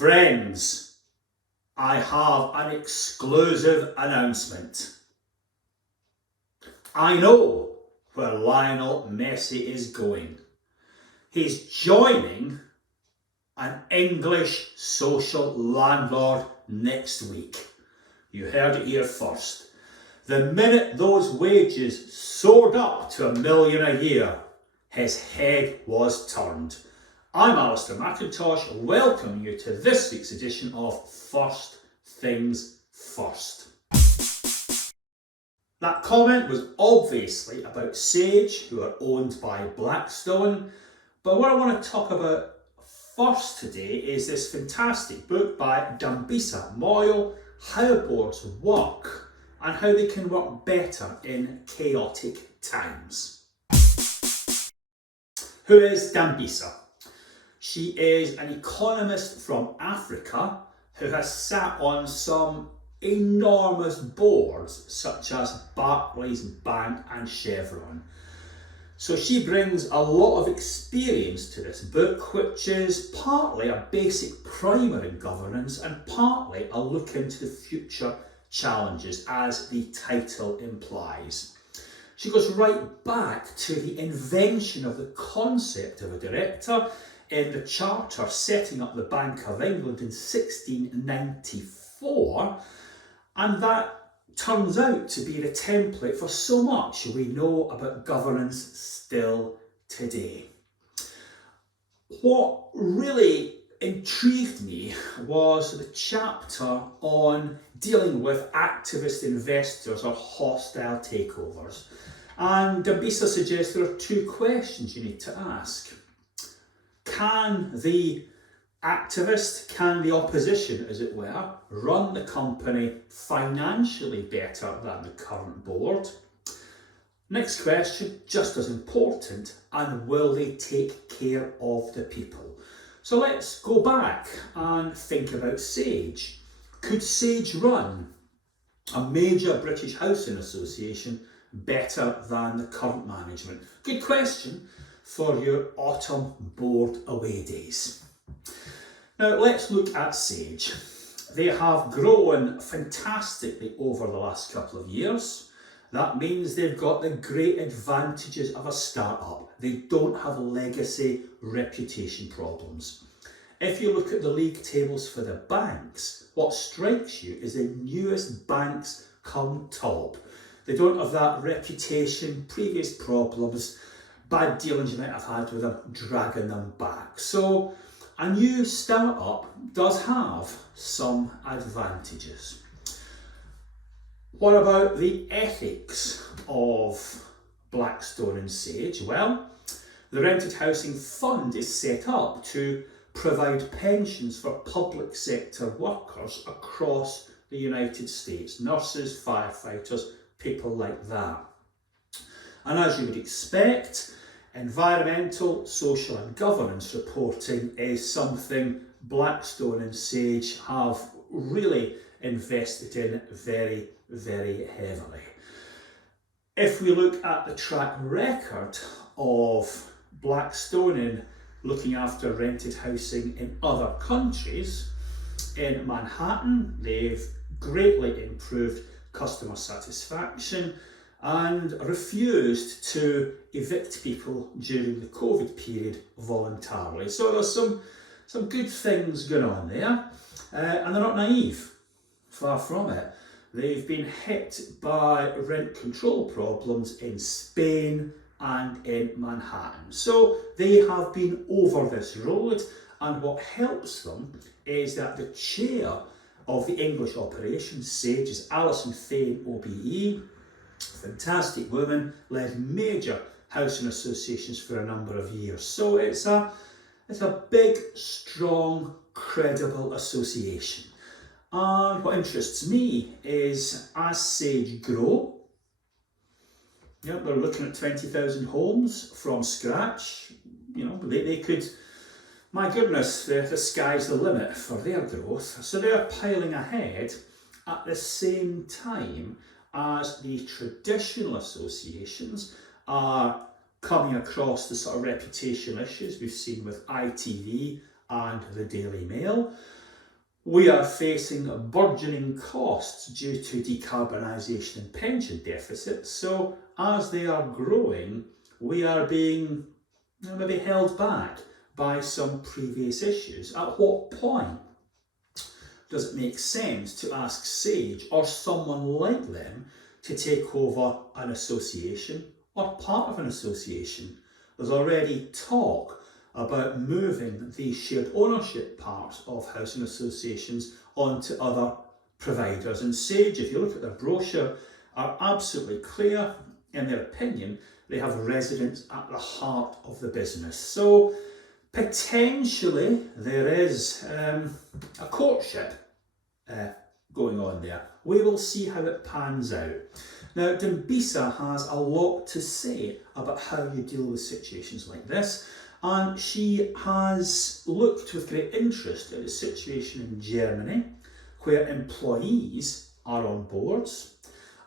Friends, I have an exclusive announcement. I know where Lionel Messi is going. He's joining an English social landlord next week. You heard it here first. The minute those wages soared up to $1 million a year, his head was turned. I'm Alistair McIntosh, welcoming you to this week's edition of First Things First. That comment was obviously about Sage, who are owned by Blackstone, but what I want to talk about first today is this fantastic book by Dambisa Moyo, How Boards Work and How They Can Work Better in Chaotic Times. Who is Dambisa? She is an economist from Africa who has sat on some enormous boards such as Barclays Bank and Chevron. So she brings a lot of experience to this book, which is partly a basic primer in governance and partly a look into the future challenges, as the title implies. She goes right back to the invention of the concept of a director in the charter setting up the Bank of England in 1694, and that turns out to be the template for so much we know about governance still today. What really intrigued me was the chapter on dealing with activist investors or hostile takeovers. And Dambisa suggests there are two questions you need to ask. Can the activist, can the opposition, as it were, run the company financially better than the current board? Next question, just as important, and will they take care of the people? So let's go back and think about Sage. Could Sage run a major British housing association better than the current management? Good question for your autumn board away days. Now let's look at Sage. They have grown fantastically over the last couple of years. That means they've got the great advantages of a startup. They don't have legacy reputation problems. If you look at the league tables for the banks, what strikes you is the newest banks come top. They don't have that reputation, previous problems, bad dealings you might have had with them, dragging them back. So a new startup does have some advantages. What about the ethics of Blackstone and Sage? Well, the Rented Housing Fund is set up to provide pensions for public sector workers across the United States, nurses, firefighters, people like that. And as you would expect, environmental, social and governance reporting is something Blackstone and Sage have really invested in very, very heavily. If we look at the track record of Blackstone in looking after rented housing in other countries, in Manhattan, they've greatly improved customer satisfaction and refused to evict people during the COVID period voluntarily. So there's some good things going on there, and they're not naive, far from it. They've been hit by rent control problems in Spain and in Manhattan. So they have been over this road, and what helps them is that the chair of the English operations, Sage, is Alison Thane OBE, fantastic woman, led major housing associations for a number of years. So it's a big, strong, credible association. And what interests me is as Sage grow, they're looking at 20,000 homes from scratch. They could, my goodness, the sky's the limit for their growth. So they're piling ahead at the same time as the traditional associations are coming across the sort of reputational issues we've seen with ITV and the Daily Mail. We are facing burgeoning costs due to decarbonisation and pension deficits. So as they are growing, we are being maybe held back by some previous issues. At what point does it make sense to ask Sage or someone like them to take over an association or part of an association? There's already talk about moving the shared ownership parts of housing associations onto other providers. And Sage, if you look at their brochure, are absolutely clear in their opinion. They have residents at the heart of the business. So potentially there is a courtship going on there. We will see how it pans out. Now, Dambisa has a lot to say about how you deal with situations like this, and she has looked with great interest at the situation in Germany, where employees are on boards,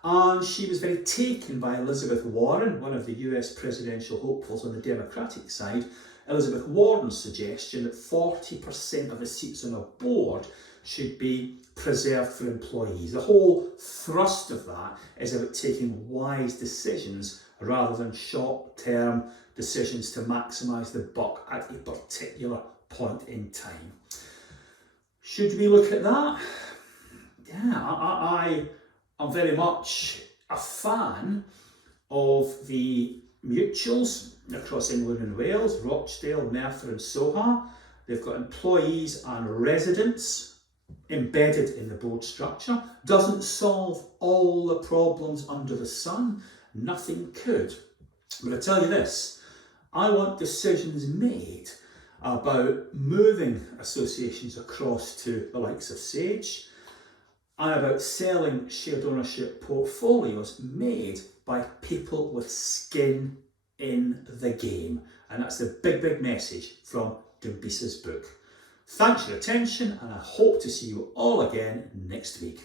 and she was very taken by Elizabeth Warren, one of the US presidential hopefuls on the Democratic side. Elizabeth Warren's suggestion that 40% of the seats on a board should be preserved for employees. The whole thrust of that is about taking wise decisions rather than short-term decisions to maximise the buck at a particular point in time. Should we look at that? Yeah, I am very much a fan of the mutuals across England and Wales, Rochdale, Merthyr and Soha. They've got employees and residents embedded in the board structure. Doesn't solve all the problems under the sun. Nothing could. But I tell you this, I want decisions made about moving associations across to the likes of Sage and about selling shared ownership portfolios made by people with skin in the game. And that's the big message from Dambisa's book. Thanks for your attention, and I hope to see you all again next week.